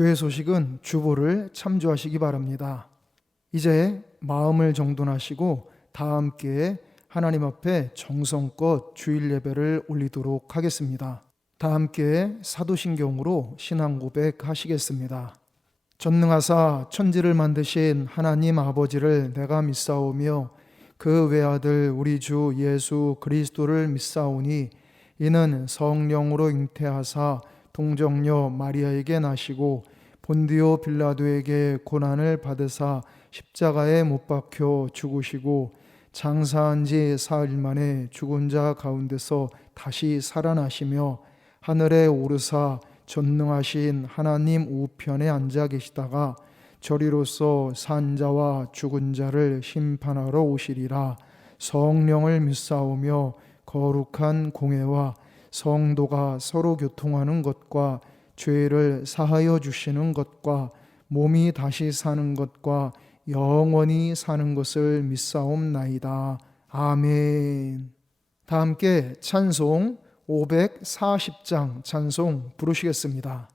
교회 소식은 주보를 참조하시기 바랍니다. 이제 마음을 정돈하시고 다 함께 하나님 앞에 정성껏 주일 예배를 올리도록 하겠습니다. 다 함께 사도신경으로 신앙 고백하시겠습니다. 전능하사 천지를 만드신 하나님 아버지를 내가 믿사오며 그 외아들 우리 주 예수 그리스도를 믿사오니 이는 성령으로 잉태하사 동정녀 마리아에게 나시고 본디오 빌라도에게 고난을 받으사 십자가에 못 박혀 죽으시고 장사한 지 사흘 만에 죽은 자 가운데서 다시 살아나시며 하늘에 오르사 전능하신 하나님 우편에 앉아 계시다가 저리로서 산 자와 죽은 자를 심판하러 오시리라. 성령을 믿사오며 거룩한 공회와 성도가 서로 교통하는 것과 죄를 사하여 주시는 것과 몸이 다시 사는 것과 영원히 사는 것을 믿사옵나이다. 아멘. 다 함께 찬송 540장 찬송 부르시겠습니다.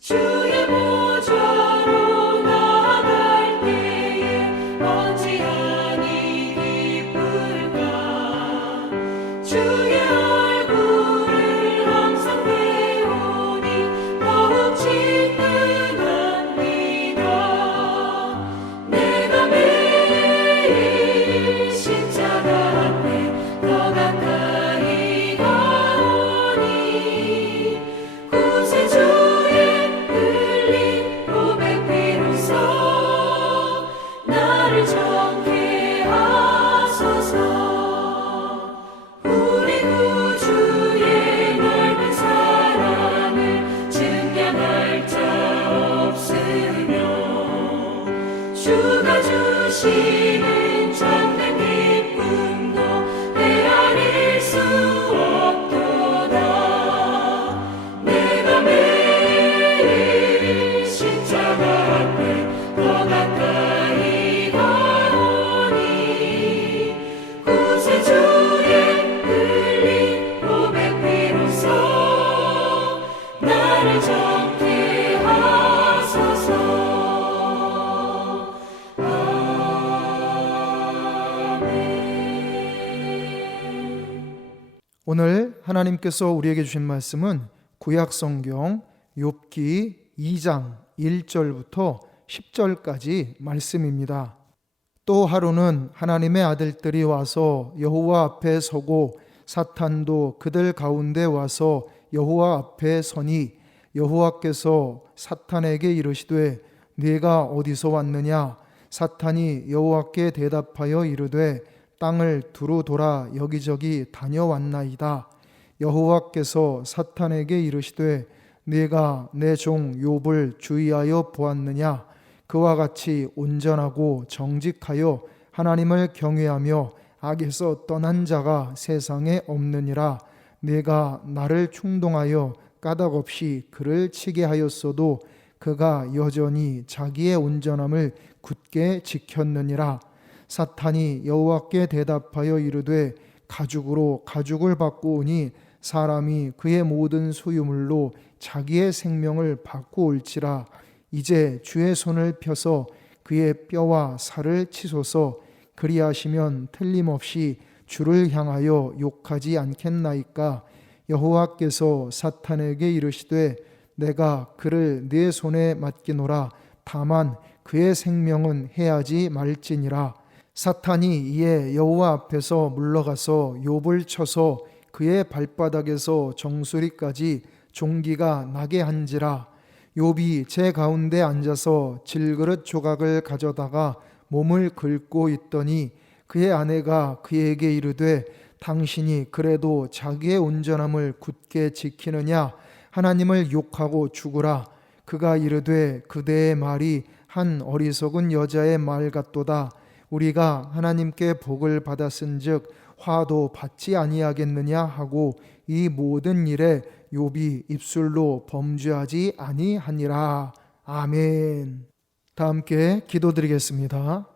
주의 보좌로 나아갈 때에 어찌하니 기쁠까. 주의 얼굴을 항상 배우니 더욱 친근합니다. 내가 매일 십자가 앞에 더 가까이 가오니 구세주 나를 정케 하소서. 우리 구주의 넓은 사랑을 증명할 자 없으며 주가 주시는 참된 기쁨도 헤아릴 수 없도다. 내가 매일 십자가 앞에 더 가까이 가오니 구세주의 흘린 고백 비로소 나를 정케 하소서. 아멘. 오늘 하나님께서 우리에게 주신 말씀은 구약성경 욥기 2장 1절부터 10절까지 말씀입니다. 또 하루는 하나님의 아들들이 와서 여호와 앞에 서고 사탄도 그들 가운데 와서 여호와 앞에 서니 여호와께서 사탄에게 이르시되 네가 어디서 왔느냐? 사탄이 여호와께 대답하여 이르되 땅을 두루 돌아 여기저기 다녀왔나이다. 여호와께서 사탄에게 이르시되 네가 내 종 욥을 주의하여 보았느냐? 그와 같이 온전하고 정직하여 하나님을 경외하며 악에서 떠난 자가 세상에 없느니라. 네가 나를 충동하여 까닭없이 그를 치게 하였어도 그가 여전히 자기의 온전함을 굳게 지켰느니라. 사탄이 여호와께 대답하여 이르되 가죽으로 가죽을 바꾸오니 사람이 그의 모든 소유물로 자기의 생명을 바꾸올지라. 이제 주의 손을 펴서 그의 뼈와 살을 치소서. 그리하시면 틀림없이 주를 향하여 욕하지 않겠나이까? 여호와께서 사탄에게 이르시되 내가 그를 네 손에 맡기노라. 다만 그의 생명은 해하지 말지니라. 사탄이 이에 여호와 앞에서 물러가서 욥을 쳐서 그의 발바닥에서 정수리까지 종기가 나게 한지라. 욥이 제 가운데 앉아서 질그릇 조각을 가져다가 몸을 긁고 있더니 그의 아내가 그에게 이르되 당신이 그래도 자기의 온전함을 굳게 지키느냐? 하나님을 욕하고 죽으라. 그가 이르되 그대의 말이 한 어리석은 여자의 말 같도다. 우리가 하나님께 복을 받았은즉 화도 받지 아니하겠느냐 하고 이 모든 일에 욥이 입술로 범죄하지 아니하니라. 아멘. 다 함께 기도드리겠습니다.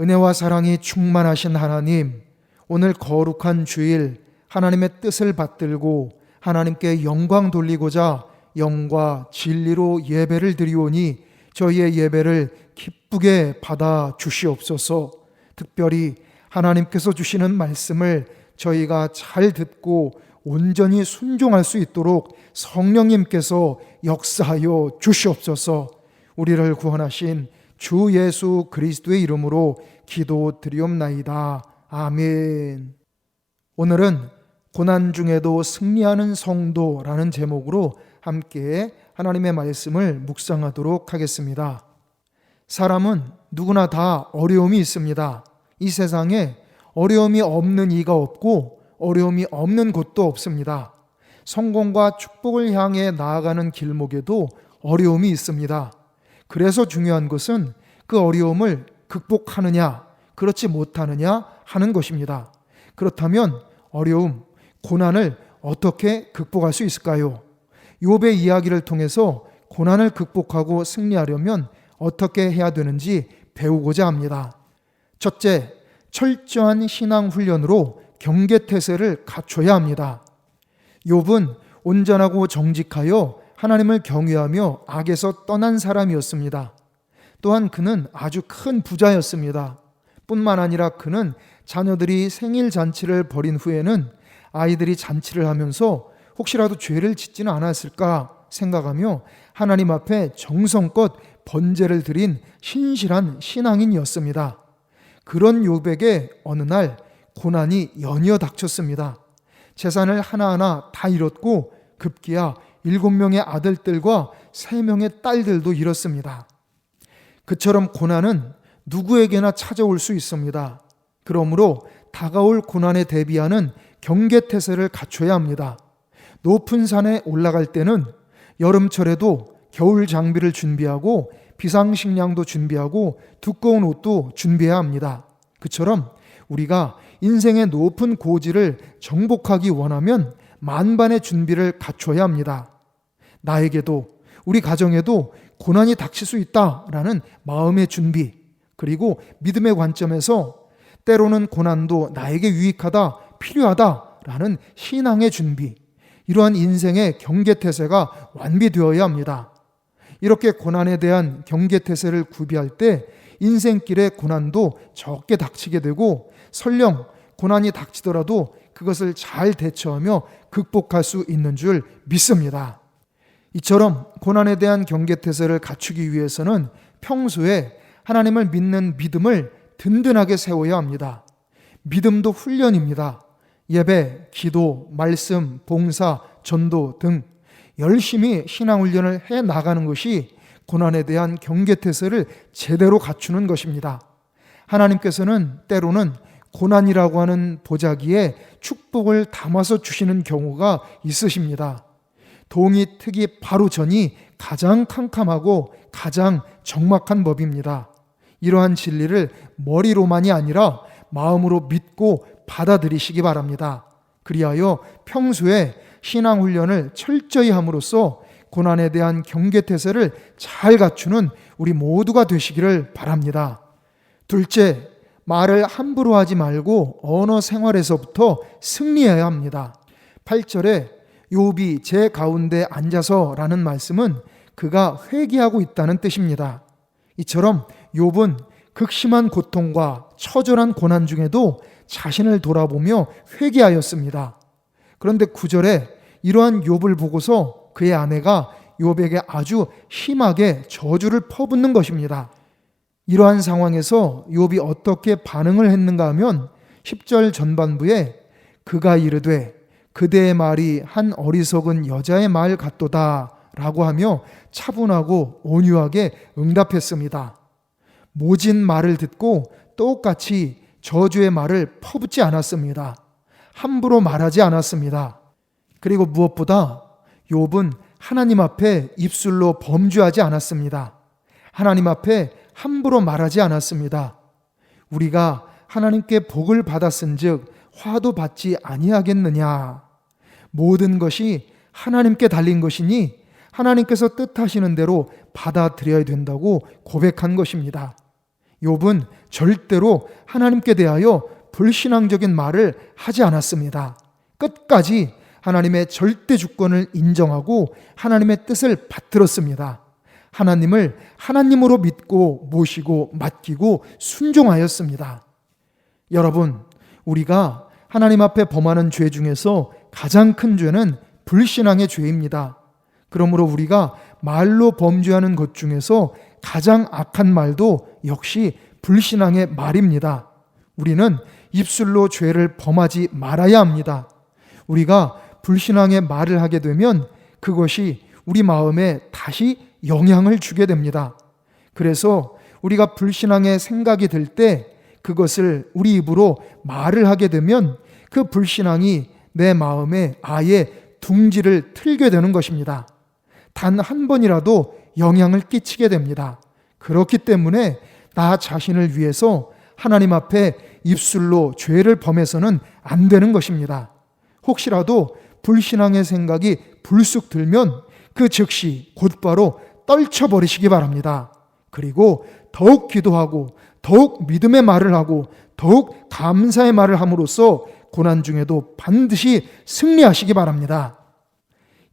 은혜와 사랑이 충만하신 하나님, 오늘 거룩한 주일 하나님의 뜻을 받들고 하나님께 영광 돌리고자 영과 진리로 예배를 드리오니 저희의 예배를 기쁘게 받아 주시옵소서. 특별히 하나님께서 주시는 말씀을 저희가 잘 듣고 온전히 순종할 수 있도록 성령님께서 역사하여 주시옵소서. 우리를 구원하신 주 예수 그리스도의 이름으로 기도드리옵나이다. 아멘. 오늘은 고난 중에도 승리하는 성도라는 제목으로 함께 하나님의 말씀을 묵상하도록 하겠습니다. 사람은 누구나 다 어려움이 있습니다. 이 세상에 어려움이 없는 이가 없고 어려움이 없는 곳도 없습니다. 성공과 축복을 향해 나아가는 길목에도 어려움이 있습니다. 그래서 중요한 것은 그 어려움을 극복하느냐, 그렇지 못하느냐 하는 것입니다. 그렇다면 어려움, 고난을 어떻게 극복할 수 있을까요? 욥의 이야기를 통해서 고난을 극복하고 승리하려면 어떻게 해야 되는지 배우고자 합니다. 첫째, 철저한 신앙 훈련으로 경계태세를 갖춰야 합니다. 욥은 온전하고 정직하여 하나님을 경외하며 악에서 떠난 사람이었습니다. 또한 그는 아주 큰 부자였습니다. 뿐만 아니라 그는 자녀들이 생일 잔치를 벌인 후에는 아이들이 잔치를 하면서 혹시라도 죄를 짓지는 않았을까 생각하며 하나님 앞에 정성껏 번제를 드린 신실한 신앙인이었습니다. 그런 욥에게 어느 날 고난이 연이어 닥쳤습니다. 재산을 하나하나 다 잃었고 급기야 7명의 아들들과 3명의 딸들도 잃었습니다. 그처럼 고난은 누구에게나 찾아올 수 있습니다. 그러므로 다가올 고난에 대비하는 경계태세를 갖춰야 합니다. 높은 산에 올라갈 때는 여름철에도 겨울 장비를 준비하고 비상식량도 준비하고 두꺼운 옷도 준비해야 합니다. 그처럼 우리가 인생의 높은 고지를 정복하기 원하면 만반의 준비를 갖춰야 합니다. 나에게도 우리 가정에도 고난이 닥칠 수 있다라는 마음의 준비, 그리고 믿음의 관점에서 때로는 고난도 나에게 유익하다, 필요하다라는 신앙의 준비, 이러한 인생의 경계태세가 완비되어야 합니다. 이렇게 고난에 대한 경계태세를 구비할 때 인생길의 고난도 적게 닥치게 되고 설령 고난이 닥치더라도 그것을 잘 대처하며 극복할 수 있는 줄 믿습니다. 이처럼 고난에 대한 경계태세를 갖추기 위해서는 평소에 하나님을 믿는 믿음을 든든하게 세워야 합니다. 믿음도 훈련입니다. 예배, 기도, 말씀, 봉사, 전도 등 열심히 신앙훈련을 해 나가는 것이 고난에 대한 경계태세를 제대로 갖추는 것입니다. 하나님께서는 때로는 고난이라고 하는 보자기에 축복을 담아서 주시는 경우가 있으십니다. 동이 트기 바로 전이 가장 캄캄하고 가장 적막한 법입니다. 이러한 진리를 머리로만이 아니라 마음으로 믿고 받아들이시기 바랍니다. 그리하여 평소에 신앙훈련을 철저히 함으로써 고난에 대한 경계태세를 잘 갖추는 우리 모두가 되시기를 바랍니다. 둘째, 말을 함부로 하지 말고 언어 생활에서부터 승리해야 합니다. 8절에 욥이 제 가운데 앉아서 라는 말씀은 그가 회개하고 있다는 뜻입니다. 이처럼 욥은 극심한 고통과 처절한 고난 중에도 자신을 돌아보며 회개하였습니다. 그런데 9절에 이러한 욥을 보고서 그의 아내가 욥에게 아주 심하게 저주를 퍼붓는 것입니다. 이러한 상황에서 욥이 어떻게 반응을 했는가 하면 10절 전반부에 그가 이르되 그대의 말이 한 어리석은 여자의 말 같도다 라고 하며 차분하고 온유하게 응답했습니다. 모진 말을 듣고 똑같이 저주의 말을 퍼붓지 않았습니다. 함부로 말하지 않았습니다. 그리고 무엇보다 욥은 하나님 앞에 입술로 범죄하지 않았습니다. 하나님 앞에 함부로 말하지 않았습니다. 우리가 하나님께 복을 받았은즉 화도 받지 아니하겠느냐. 모든 것이 하나님께 달린 것이니 하나님께서 뜻하시는 대로 받아들여야 된다고 고백한 것입니다. 욥은 절대로 하나님께 대하여 불신앙적인 말을 하지 않았습니다. 끝까지 하나님의 절대 주권을 인정하고 하나님의 뜻을 받들었습니다. 하나님을 하나님으로 믿고 모시고 맡기고 순종하였습니다. 여러분, 우리가 하나님 앞에 범하는 죄 중에서 가장 큰 죄는 불신앙의 죄입니다. 그러므로 우리가 말로 범죄하는 것 중에서 가장 악한 말도 역시 불신앙의 말입니다. 우리는 입술로 죄를 범하지 말아야 합니다. 우리가 불신앙의 말을 하게 되면 그것이 우리 마음에 다시 영향을 주게 됩니다. 그래서 우리가 불신앙의 생각이 들 때 그것을 우리 입으로 말을 하게 되면 그 불신앙이 내 마음에 아예 둥지를 틀게 되는 것입니다. 단 한 번이라도 영향을 끼치게 됩니다. 그렇기 때문에 나 자신을 위해서 하나님 앞에 입술로 죄를 범해서는 안 되는 것입니다. 혹시라도 불신앙의 생각이 불쑥 들면 그 즉시 곧바로 떨쳐버리시기 바랍니다. 그리고 더욱 기도하고 더욱 믿음의 말을 하고 더욱 감사의 말을 함으로써 고난 중에도 반드시 승리하시기 바랍니다.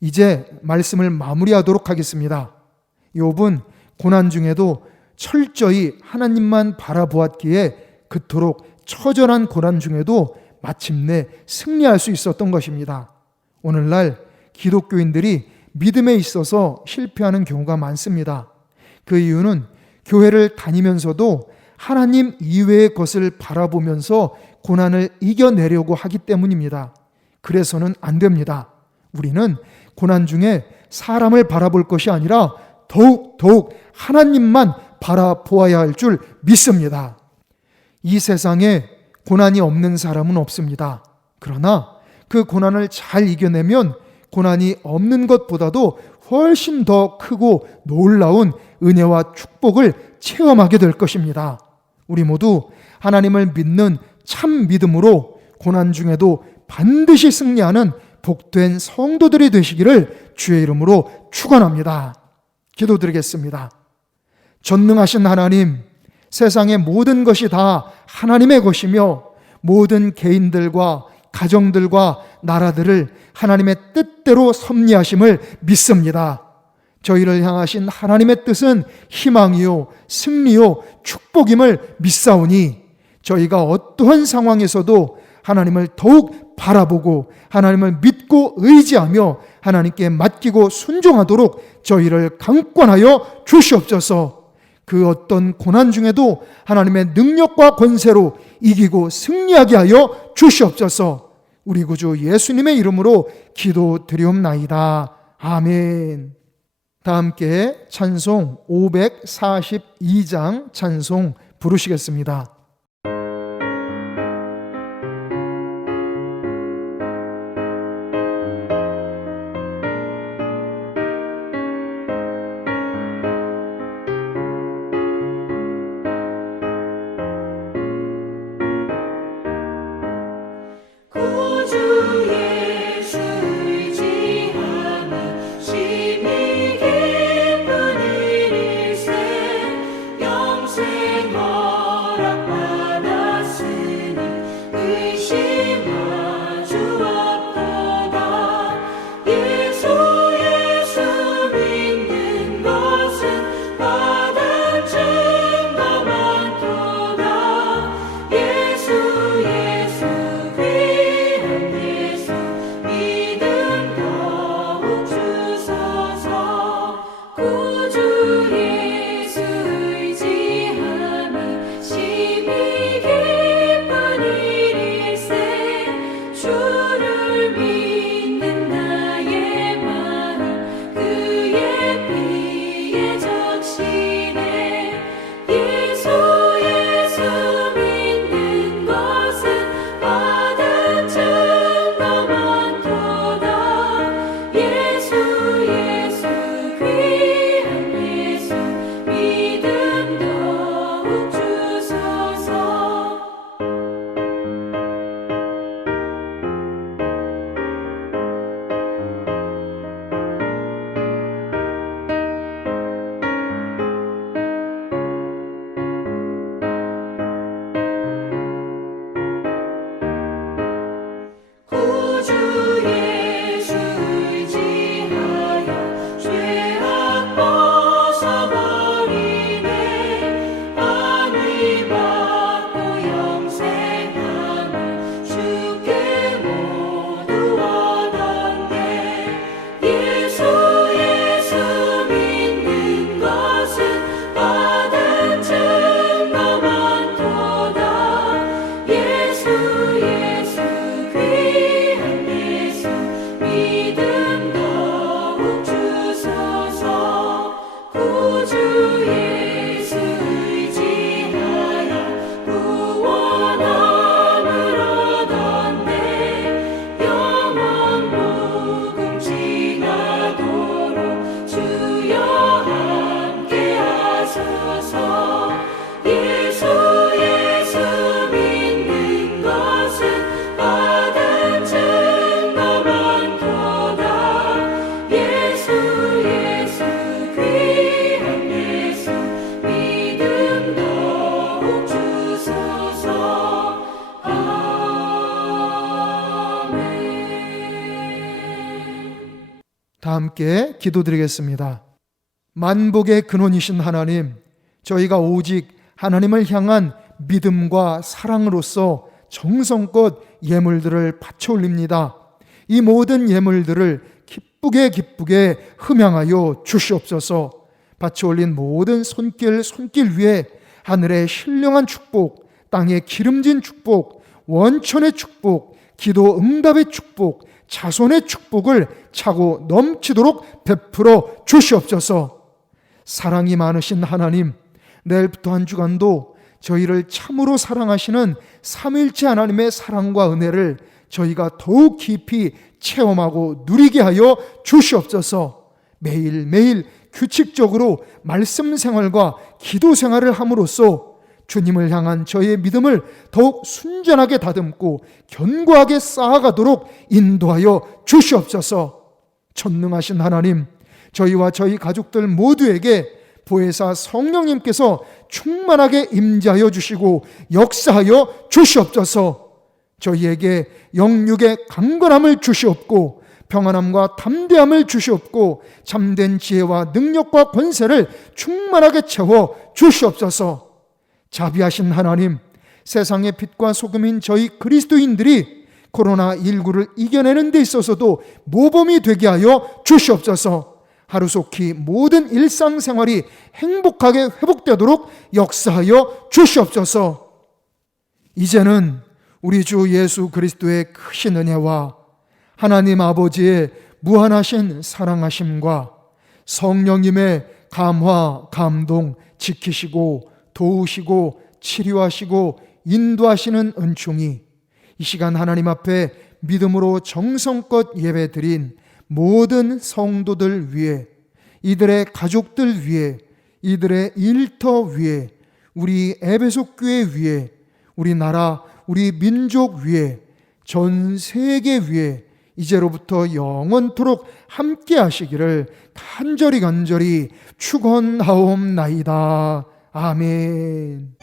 이제 말씀을 마무리하도록 하겠습니다. 욥은 고난 중에도 철저히 하나님만 바라보았기에 그토록 처절한 고난 중에도 마침내 승리할 수 있었던 것입니다. 오늘날 기독교인들이 믿음에 있어서 실패하는 경우가 많습니다. 그 이유는 교회를 다니면서도 하나님 이외의 것을 바라보면서 고난을 이겨내려고 하기 때문입니다. 그래서는 안 됩니다. 우리는 고난 중에 사람을 바라볼 것이 아니라 더욱 하나님만 바라보아야 할 줄 믿습니다. 이 세상에 고난이 없는 사람은 없습니다. 그러나 그 고난을 잘 이겨내면 고난이 없는 것보다도 훨씬 더 크고 놀라운 은혜와 축복을 체험하게 될 것입니다. 우리 모두 하나님을 믿는 참 믿음으로 고난 중에도 반드시 승리하는 복된 성도들이 되시기를 주의 이름으로 축원합니다. 기도드리겠습니다. 전능하신 하나님, 세상의 모든 것이 다 하나님의 것이며 모든 개인들과 가정들과 나라들을 하나님의 뜻대로 섭리하심을 믿습니다. 저희를 향하신 하나님의 뜻은 희망이요 승리요 축복임을 믿사오니 저희가 어떠한 상황에서도 하나님을 더욱 바라보고 하나님을 믿고 의지하며 하나님께 맡기고 순종하도록 저희를 강권하여 주시옵소서. 그 어떤 고난 중에도 하나님의 능력과 권세로 이기고 승리하게 하여 주시옵소서. 우리 구주 예수님의 이름으로 기도드리옵나이다. 아멘. 다 함께 찬송 542장 찬송 부르시겠습니다. 구주 예수 의지하니 심히 기쁜 일일세 영생 허락받았으니 의심하주 없도다 예수 믿는 것은 받은 증거 많도다 예수 믿음 더욱 주소서 구주 예수 의지하니 심히 기쁜 일일세 주를 믿는 나의 마음 그의 피에 적시네 예수 믿는 것은 받은 증거 많도다 예수 귀한 예수 믿음 더욱 주소서 구주 예수 의지하여 죄악 벗어버리네 안위 받고 영생함을 주께 모두 얻었네 예수 믿는 것은 받은 증거 많도다 예수 귀한 예수 믿음 더욱 주소서 구주 예수 의지하여 구원함을 얻었네 영원 무궁지나도록 주여 함께 하소서 예수 믿는 것은 받은 증거 많도다 예수 귀한 예수 믿음 더욱 주소서 아멘. 다 함께 기도드리겠습니다. 만복의 근원이신 하나님, 저희가 오직 하나님을 향한 믿음과 사랑으로서 정성껏 예물들을 바쳐 올립니다. 이 모든 예물들을 기쁘게 흠양하여 주시옵소서. 바쳐 올린 모든 손길 위에 하늘의 신령한 축복, 땅의 기름진 축복, 원천의 축복, 기도 응답의 축복, 자손의 축복을 차고 넘치도록 베풀어 주시옵소서. 사랑이 많으신 하나님, 내일부터 한 주간도 저희를 참으로 사랑하시는 삼위일체 하나님의 사랑과 은혜를 저희가 더욱 깊이 체험하고 누리게 하여 주시옵소서. 매일매일 규칙적으로 말씀 생활과 기도 생활을 함으로써 주님을 향한 저희의 믿음을 더욱 순전하게 다듬고 견고하게 쌓아가도록 인도하여 주시옵소서. 전능하신 하나님, 저희와 저희 가족들 모두에게 보혜사 성령님께서 충만하게 임재하여 주시고 역사하여 주시옵소서. 저희에게 영육의 강건함을 주시옵고 평안함과 담대함을 주시옵고 참된 지혜와 능력과 권세를 충만하게 채워 주시옵소서. 자비하신 하나님, 세상의 빛과 소금인 저희 그리스도인들이 코로나19를 이겨내는 데 있어서도 모범이 되게 하여 주시옵소서. 하루속히 모든 일상생활이 행복하게 회복되도록 역사하여 주시옵소서. 이제는 우리 주 예수 그리스도의 크신 은혜와 하나님 아버지의 무한하신 사랑하심과 성령님의 감화, 감동, 지키시고 도우시고 치료하시고 인도하시는 은총이 이 시간 하나님 앞에 믿음으로 정성껏 예배드린 모든 성도들 위에, 이들의 가족들 위에, 이들의 일터 위에, 우리 에베소 교회 위에, 우리나라, 우리 민족 위에, 전 세계 위에 이제로부터 영원토록 함께 하시기를 간절히 축원하옵나이다. 아멘.